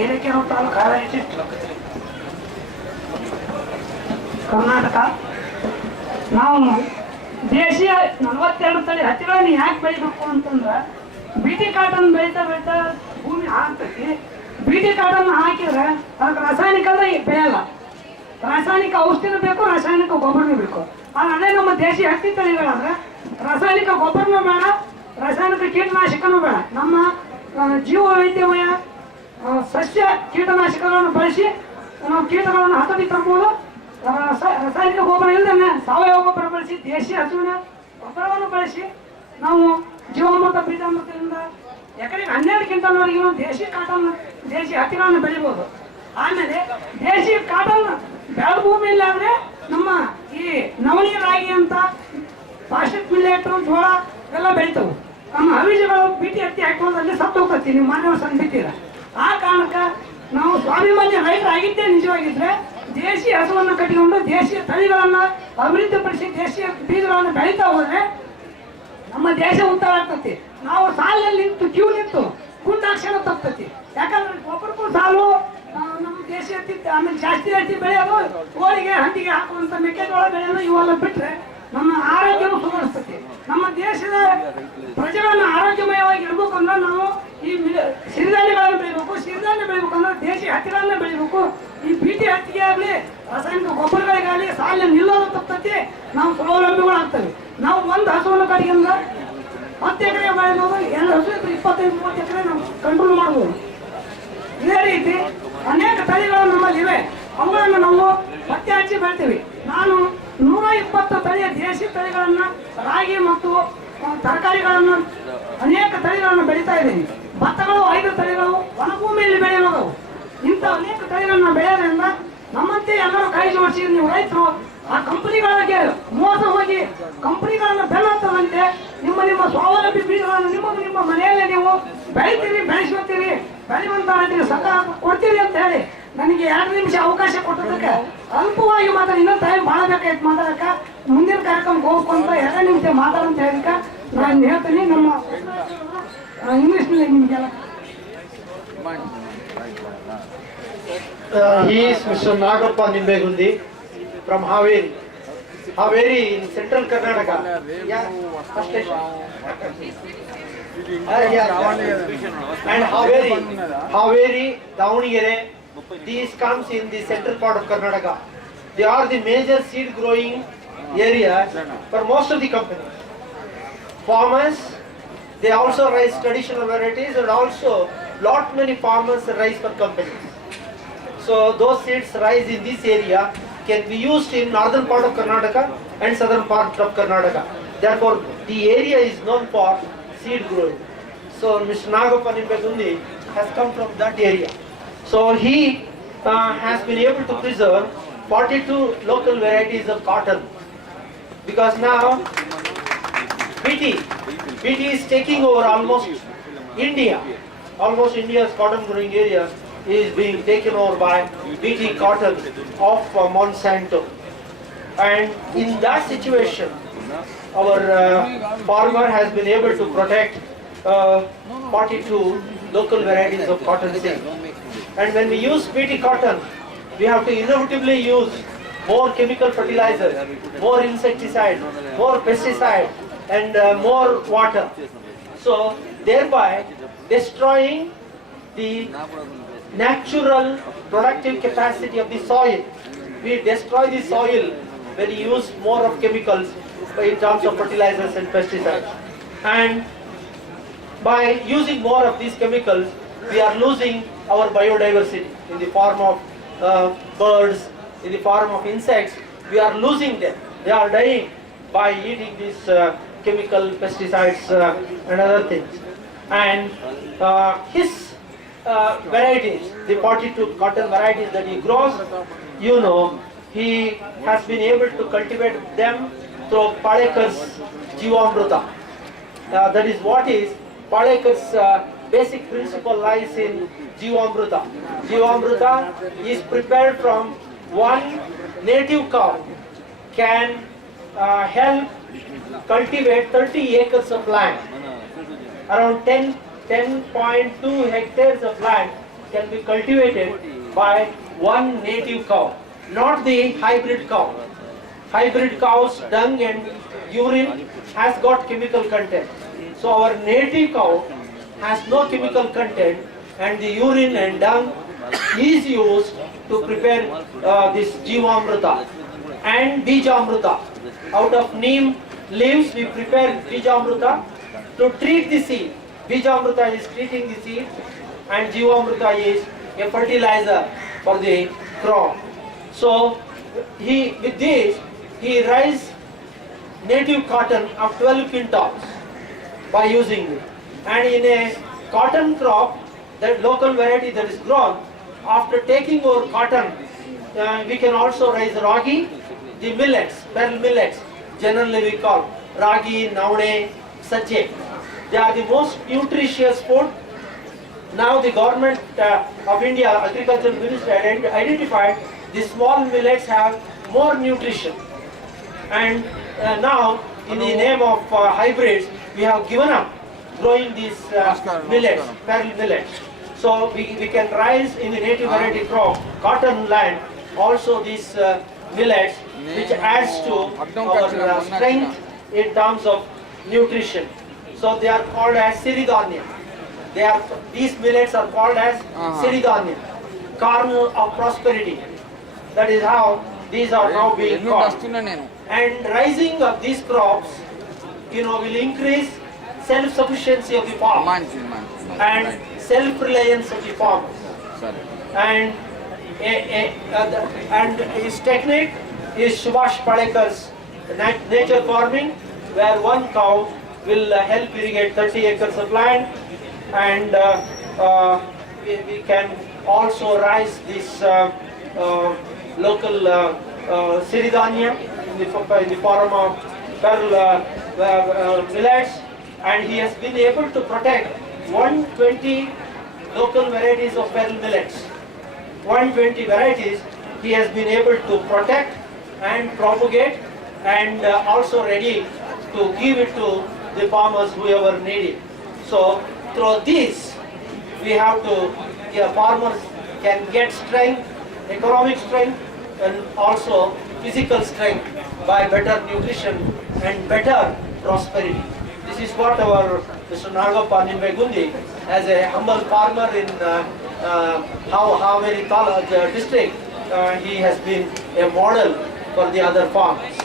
ಹಿರೇಕೆರೂರು ತಾಲೂಕು ಆದಾಯ ಕರ್ನಾಟಕ. ನಾವು ದೇಶೀಯ 42 ತಳಿ ಹತ್ತಿಗಳನ್ನು ಯಾಕೆ ಬೆಳಿಬೇಕು ಅಂತಂದ್ರೆ ಬಿಟಿ ಕಾಟನ್ ಬೆಳೀತಾ ಬೆಳೀತಾ ಭೂಮಿ ಆಗ್ತೈತಿ. ಬಿಟಿ ಕಾಟನ್ ಹಾಕಿದ್ರೆ ಅದಕ್ಕೆ ರಾಸಾಯನಿಕ ಬೆಳೆಯಲ್ಲ. ರಾಸಾಯನಿಕ ಔಷಧಿನೂ ಬೇಕು, ರಾಸಾಯನಿಕ ಗೊಬ್ಬರನೂ ಬೇಕು. ಅದೇ ನಮ್ಮ ದೇಶಿ ಹತ್ತಿ ತಳಿಗಳಾದ್ರೆ ರಾಸಾಯನಿಕ ಗೊಬ್ಬರನೂ ಬೇಡ, ರಾಸಾಯನಿಕ ಕೀಟನಾಶಕನೂ ಬೇಡ. ನಮ್ಮ ಜೀವ ವೈದ್ಯಮಯ ಸಸ್ಯ ಕೀಟನಾಶಕಗಳನ್ನು ಬಳಸಿ ನಾವು ಕೀಟಗಳನ್ನು ಹತೋಟಿ ತರ್ಬೋದು. ರಾಸಾಯನಿಕ ಗೊಬ್ಬರ ಇಲ್ಲದೇ ಸಾವಯವ ಗೊಬ್ಬರ ಬಳಸಿ ದೇಶಿ ಹಸುವಿನ ಗೊಬ್ಬರವನ್ನು ಬಳಸಿ ನಾವು ಜೀವಾಮೃತ ಬೀಜಾಮೃತದಿಂದ ಎಕರೆಗೆ 12 ಕ್ವಿಂಟಲ್ವರೆಗೆ ದೇಶಿ ಕಾಟನ್ ದೇಶಿ ಹತ್ತಿಗಳನ್ನು ಬೆಳಿಬೋದು. ಆಮೇಲೆ ದೇಶಿ ಕಾಟನ್ ಬೆಳೆ ಭೂಮಿಯಲ್ಲಿ ಆದರೆ ನಮ್ಮ ಈ ನವಣಿ ರಾಗಿ ಅಂತ ಪ್ಲಾಸ್ಟಿಕ್ ಮಿಲ್ಲೆಟ್ ಜೋಳ ಎಲ್ಲ ಬೆಳಿತವು. ನಮ್ಮ ಹವಿಜಗಳು ಬಿಟಿ ಹತ್ತಿ ಹಾಕೋದ್ರಲ್ಲಿ ಸತ್ತು ಹೋಗ್ತತಿ. ನೀವು ಮಾನ್ಯವರು ಸಣ್ಣ ಬಿಟ್ಟಿರ. ಆ ಕಾರಣಕ್ಕೆ ನಾವು ಸ್ವಾಭಿಮಾನ್ಯ ರೈತರಾಗಿದ್ದೇ ನಿಜವಾಗಿದ್ರೆ ದೇಶಿ ಹಸುವನ್ನು ಕಟ್ಟಿಕೊಂಡು ದೇಶೀಯ ತಳಿಗಳನ್ನು ಅಭಿವೃದ್ಧಿಪಡಿಸಿ ದೇಶೀಯ ಬೀಜಗಳನ್ನು ಬೆಳೀತಾ ಹೋದ್ರೆ ನಮ್ಮ ದೇಶ ಉದ್ಧಾರ ಆಗ್ತತಿ. ನಾವು ಸಾಲಿನಲ್ಲಿ ನಿಂತು ಕ್ಯೂ ನಿಂತು ಕುಂದಾಕ್ಷಣ ತಪ್ತತಿ. ಯಾಕಂದ್ರೆ ಒಬ್ಬರಿಗೂ ಸಾಲು ನಮ್ಮ ದೇಶೀಯ ಆಮೇಲೆ ಜಾಸ್ತಿ ಬೆಳೆಯೋದು ಕೋಳಿಗೆ ಹಂದಿಗೆ ಹಾಕುವಂಥ ಮೆಕ್ಕೆಜೋಳ ಬೆಳೆಯೋದು ಇವೆಲ್ಲ ಬಿಟ್ಟರೆ ನಮ್ಮ ಆರೋಗ್ಯನೂ ಸುಧಾರಿಸ್ತತಿ. ನಮ್ಮ ದೇಶದ ಪ್ರಜೆಗಳನ್ನು ಆರೋಗ್ಯಮಯವಾಗಿ ಇಡಬೇಕು ಅಂದ್ರೆ ನಾವು ಈ ಸಿರಿಧಾನ್ಯಗಳನ್ನು ಬೆಳಿಬೇಕು. ಸಿರಿಧಾನ್ಯ ಬೆಳಿಬೇಕಂದ್ರೆ ದೇಶಿ ಹತ್ತಿಗಳನ್ನು ಬೆಳಿಬೇಕು. ಈ ಬಿಟಿ ಹತ್ತಿಗೆ ಆಗಲಿ ರಾಸಾಯನಿಕ ಗೊಬ್ಬರಗಳಿಗಾಗಲಿ ಸಾಲಿನ ನಿಲ್ಲೋದು ತಪ್ಪತಿ. ನಾವು ಸ್ವಾವಲಂಬಿಗಳು ಆಗ್ತವೆ. ನಾವು ಒಂದು ಹಸುವನ್ನು ಕಡೆಯಿಂದ 10 ಎಕರೆ ಬೆಳೆಬೋದು, 2 ಹಸು 25-30 ಎಕರೆ ನಾವು ಕಂಟ್ರೋಲ್ ಮಾಡ್ಬೋದು. ಇದೇ ರೀತಿ ಅನೇಕ ತಳಿಗಳು ನಮ್ಮಲ್ಲಿ ಇವೆ. ಅವುಗಳನ್ನು ನಾವು ಪತ್ತೆ ಹಚ್ಚಿ ಬೆಳಿತೀವಿ. ನಾನು 120 ತಳಿಯ ದೇಶಿ ತಳಿಗಳನ್ನು ರಾಗಿ ಮತ್ತು ತರಕಾರಿಗಳನ್ನು ಅನೇಕ ತಳಿಗಳನ್ನು ಬೆಳೀತಾ ಇದ್ದೀನಿ. ಭತ್ತಗಳು 5 ತಳಿಗಳು ವನಭೂಮಿಯಲ್ಲಿ ಬೆಳೆಯೋದು. ಇಂಥ ಅನೇಕ ತಳಿಗಳನ್ನ ಬೆಳೆಯೋದ್ರಿಂದ ನಮ್ಮಂತೆ ಎಲ್ಲರೂ ಕೈ ಜೋಡಿಸಿ ನೀವು ರೈತರು ಆ ಕಂಪನಿಗಳಿಗೆ ಮೋಸ ಹೋಗಿ ಕಂಪನಿಗಳನ್ನು ಬೆನ್ನತ್ತದಂತೆ ನಿಮ್ಮ ಸ್ವಾವಲಂಬಿ ಬೀಜಗಳನ್ನು ನಿಮ್ಮ ಮನೆಯಲ್ಲೇ ನೀವು ಬೆಳಿತೀರಿ, ಬೆಳೆಸ್ಕೊತೀರಿ, ಬೆಳೆಯುವಂತ ರೈತರಿಗೆ ಸಕಾಲ ಕೊಡ್ತೀರಿ ಅಂತ ಹೇಳಿ ನನಗೆ 2 ನಿಮಿಷ ಅವಕಾಶ ಕೊಟ್ಟದಕ್ಕೆ ಅಲ್ಪವಾಗಿ ಮಾತಾಡಿ. ಇನ್ನೊಂದು ಟೈಮ್ ಭಾಳ ಬೇಕಾಯ್ತು ಮಾತಾಡಕ್ಕೆ. ಮುಂದಿನ ಕಾರ್ಯಕ್ರಮಕ್ಕೆ ಹೋಗ್ಕೊಂತ 2 ನಿಮಿಷ ಮಾತಾಡಂತ ಹೇಳಿಕ ನಾನು ಹೇಳ್ತೀನಿ. ನಮ್ಮ ಇಂಗ್ಲೀಷ್ನಲ್ಲಿ ನಿಮಗೆಲ್ಲ he is Mr. Nagappa Nimbegundi from Haveri. Haveri in central Karnataka. Yeah, first station. And Haveri, Davangere, these comes in the central part of Karnataka. They are the major seed growing area for most of the companies. Farmers, they also raise traditional varieties, and also lot many farmers raise for companies. So those seeds rise in this area can be used in northern part of Karnataka and southern part of Karnataka. Therefore, the area is known for seed growing. So Mr. Nagappa Nimbegundi has come from that area. So he has been able to preserve 42 local varieties of cotton, because now BT is taking over almost India. Almost India's cotton growing area is being taken over by BT cotton of Monsanto. And in that situation, our farmer has been able to protect 42 local varieties of cotton seed. And when we use BT cotton, we have to inevitably use more chemical fertilizers, more insecticide, more pesticide, and more water. So thereby destroying the natural productive capacity of the soil. We destroy the soil when we use more of chemicals in terms of fertilizers and pesticides. And by using more of these chemicals, we are losing our biodiversity in the form of birds, in the form of insects. We are losing them. They are dying by eating these chemical pesticides and other things. And his varieties, the 42 cotton varieties that he grows, you know, he has been able to cultivate them through Palekar's Jivamruta. That is what is Palekar's basic principle lies in Jivamruta. Jivamruta is prepared from one native cow can help cultivate 30 acres of land. Around 10.2 hectares of land can be cultivated by one native cow, not the hybrid cow. Hybrid cows' dung and urine has got chemical content. So our native cow has no chemical content, and the urine and dung is used to prepare this Jivamrita and Bijamrita. Out of neem leaves we prepare Bijamrita to treat the seed. Bijamrita is treating the seed and Jivamrita is a fertilizer for the crop. So with this he raised native cotton of 12 quintals by using it. And in a cotton crop, that local variety that is grown, after taking over cotton, we can also raise ragi, the millets, pearl millets, generally we call ragi, naune, sajje. They are the most nutritious food. Now the government of India, agriculture ministry identified the small millets have more nutrition. And now in the name of hybrids, we have given up growing these millets, pearl millets. So we can raise in the native variety crop, cotton land, also these millets, which adds to our strength in terms of nutrition. So they are called as Siridhanya. These millets are called as Siridhanya, kernel of prosperity. That is how these are now being called. And rising of these crops, will increase self-sufficiency of the farmer and self-reliance of the farmer. And his technique is Subhash Palekar's nature farming, where one cow will help irrigate 30 acres of land, and we can also raise this local Siridhanya in the form of pearl millets, and he has been able to protect 120 local varieties of pearl millets. 120 varieties he has been able to protect and propagate, and also ready to give it to the farmers whoever need it. So through this we have to, farmers can get strength, economic strength, and also physical strength by better nutrition and better prosperity. This is what our Mr. Nagappa Nimbegundi, as a humble farmer in Haveri district, he has been a model for the other farmers.